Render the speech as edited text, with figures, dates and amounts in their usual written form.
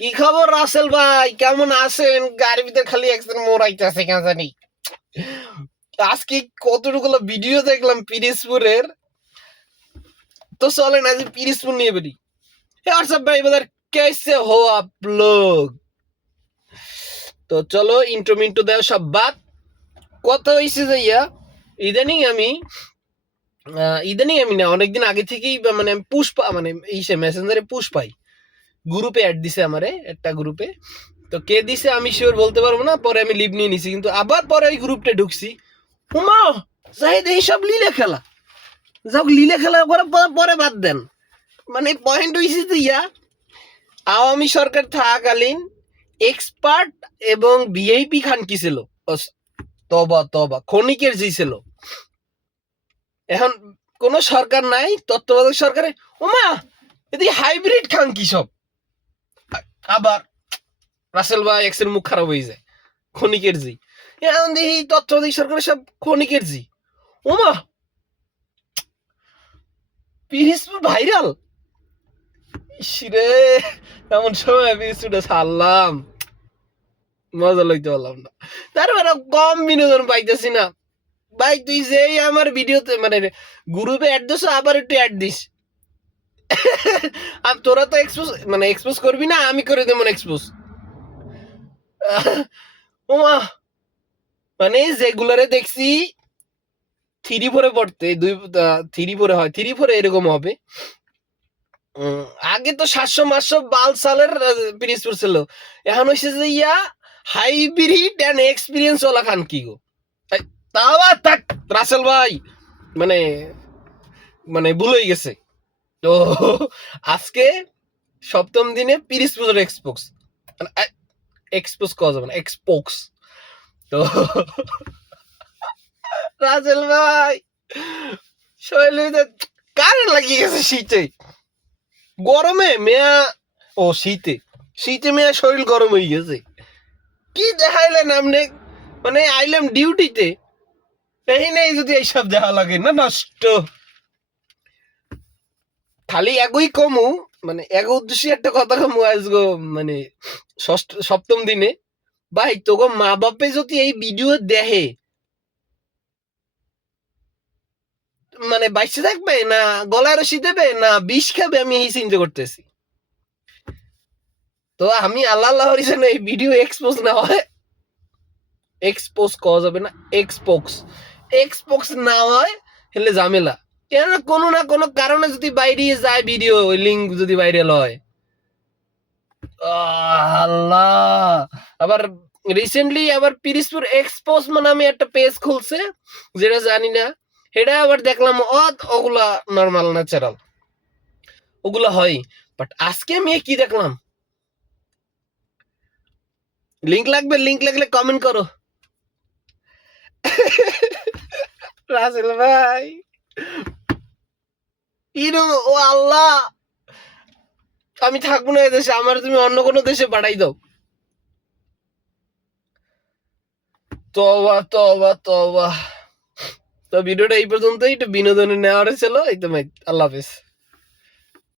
কি খবর রাসেল ভাই, কেমন আছেন? গাড়ির ভিতরে খালি একজন মোড়াইতেছে কেন জানি। আজকে কতটুকু ভিডিও দেখলাম পিরিজপুরের, তো চলেন আজ পিরিজপুর নিয়ে বেরি। হোয়াটসঅ্যাপ ভাই বাজার, कैसे हो आप लोग? তো চলো ইন্ট্রো মিন্ট্রো দেও সব বাদ। কথা হয়েছে যে ইদানিং আমি না অনেকদিন আগে থেকেই মানে পুষ্পা মানে মেসেঞ্জারে পুশ পাই, গ্রুপে অ্যাড দিছে আমারে একটা গ্রুপে। তো কে দিছে আমি শিওর বলতে পারবো না, পরে আমি লিভ নিয়ে নিছি, কিন্তু আবার পরে ওই গ্রুপটা ঢুকছি। হুমা জাহিদ এইসব লীলা খেলা, যাও লীলা খেলা করে পরে বাদ দেন। মানে পয়েন্ট হয়েছে যে আওয়ামী সরকার থাকাকালীন এক্সপার্ট এবং ভিআইপি খান কি ছিল, তবা তবা ক্ষণিকের জি ছিল। এখন কোন সরকার নাই, তত্ত্বাবধায়ক সরকারে ওমা এদিকে হাইব্রিড খান কি সব। আবার রাসেল ভাই এক্সের মুখ খারাপ হয়ে যায়, ক্ষণিকের জি। এখন দেখি তত্ত্বাবধায়ক সরকারের সব ক্ষণিকের জি। ওমা পিরিজপুর ভাইরাল, ইসরে এমন সময় পিরিজপুরটা ছাড়লাম, মজা লইতে পারলাম না। তারপরে কম বিনোদন পাইতেছি না ভাই। তুই যেই আমার ভিডিওতে মানে গ্রুপে অ্যাড দিস, আবার একটু অ্যাড দিস। আর তোরা তো এক্সপোজ করবি না, আমি করে দেবো এক্সপোজ। ওমা মানে যেগুলারে দেখছি থ্রি ফোরে পড়তে, থ্রি ফোরে হয়, থ্রি ফোরে এরকম হবে। আগে তো 700-500 বাল সালের পিরিজপুর ছিল, এখন হয়েছে যে হাইব্রিড অ্যান্ড এক্সপিরিয়েন্স ওলা খান কি গো। তাও থাক রাসেল ভাই, মানে মানে ভুল হয়ে গেছে। তো আজকে সপ্তম দিনে পিরিজপুরের এক্সপোক্স, এক্সপোজ করা যাবে না, এক্সপোক্স। তো রাসেল ভাই শরীরে কারেন্ট লাগিয়ে গেছে শীতে, গরমে মেয়া, ও শীতে শীতে মেয়া শরীর গরম হয়ে গেছে। কি দেখাইলেন আপনি? মানে আইলাম ডিউটিতে, এই নেই যদি এইসব দেখা লাগে না, নষ্ট। খালি একই কমু, মানে এক উদ্দেশ্যে একটা কথা কমু আজগো, মানে সপ্তম দিনে ভাই তোকে মা বাপে যদি এই ভিডিও দেখে, মানে বাইসে থাকবে না গলায় রশি দেবে না বিষ খাবে, আমি এই চিন্তা করতেছি। তো আমি আল্লাহ আল্লাহ হরিছেন এই ভিডিও এক্সপোজ না হয়, এক্সপোজ করা যাবে না, এক্সপোক্স, এক্সপোক্স না হয় হলে ঝামেলা। কেন কোনো না কোনো কারণে যদি বাইরে যায় ভিডিও, ওই লিঙ্ক যদি ভাইরাল হয়, আল্লাহ। আবার রিসেন্টলি আবার পিরিজপুর এক্সপোজ মানে আমি একটা পেজ খুলছে, যেটা জানি না, এটা আবার দেখলাম ওগুলা নর্মাল ন্যাচারাল, ওগুলা হয়। বাট আজকে আমি কি দেখলাম, লিঙ্ক লাগবে, লিঙ্ক লাগলে কমেন্ট করো। রাসেল ভাই ইরো, ও আল্লাহ, আমি থাকবো না এদেশে, আমার তুমি অন্য কোনো দেশে পাঠাই দাও। তবা তবা তবা। তো ভিডিওটা এই পর্যন্তই, একটু বিনোদনে নেওয়ার ছিল। এই তো ভাই, আল্লাহ হাফেজ।